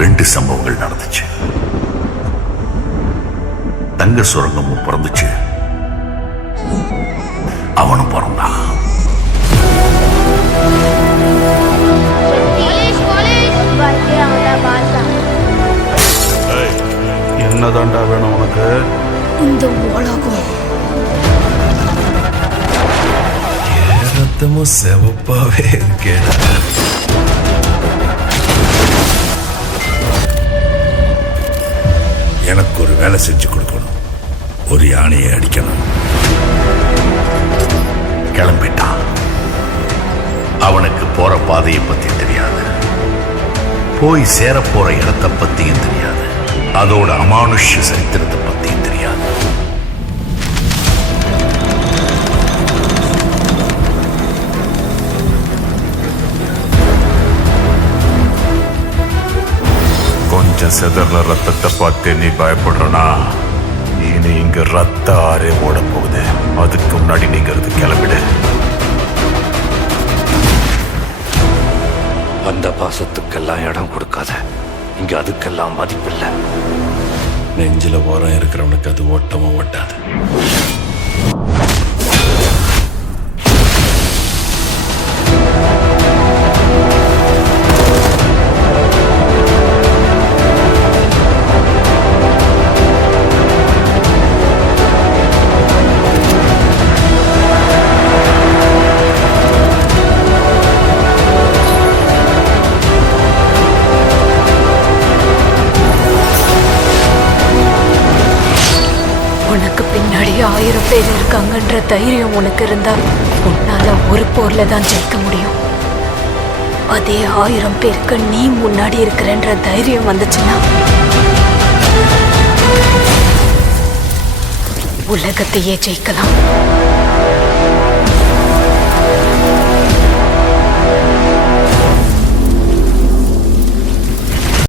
2 சம்பவங்கள் நடந்துச்சு. தங்க சுரங்கமும் பிறந்துச்சு, அவனும் பிறந்தான். என்னதான்டா வேணும் உனக்கு? இந்த உலகம் ரத்தமும் செவப்பாவே இருக்கேடா. எனக்கு ஒரு வேலை செஞ்சு கொடுக்கணும். ஒரு யானையை அடிக்கணும். கிளம்பிட்டான். அவனுக்கு போற பாதையை பத்தி தெரியாது, போய் சேர போற இடத்தை பத்தியும் தெரியாது, அதோட அமானுஷ்ய சரித்திரத்தை பத்தியும் தெரியாது. கொஞ்சம் செதற ரத்தத்தை பார்த்து நீ பயப்படுறனா? இனி இங்க ரத்த ஆறே ஓட போகுது. அதுக்கு முன்னாடி நீங்க இருந்து கிளம்பிடு. அந்த பாசத்துக்கெல்லாம் இடம் கொடுக்காத. இங்க அதுக்கெல்லாம் மதிப்பில்லை. நெஞ்சில ஓரம் இருக்கிறவனுக்கு அது ஓட்டமும் ஓட்டாது. உனக்கு பின்னாடி 1000 பேர் இருக்காங்கன்ற தைரியம் உனக்கு இருந்தா உன்னால ஒரு போர்ல தான் ஜெயிக்க முடியும். அதே 1000 பேருக்கு நீ முன்னாடி இருக்கிறன்ற தைரியம் வந்துச்சுன்னா உலகத்தையே ஜெயிக்கலாம்.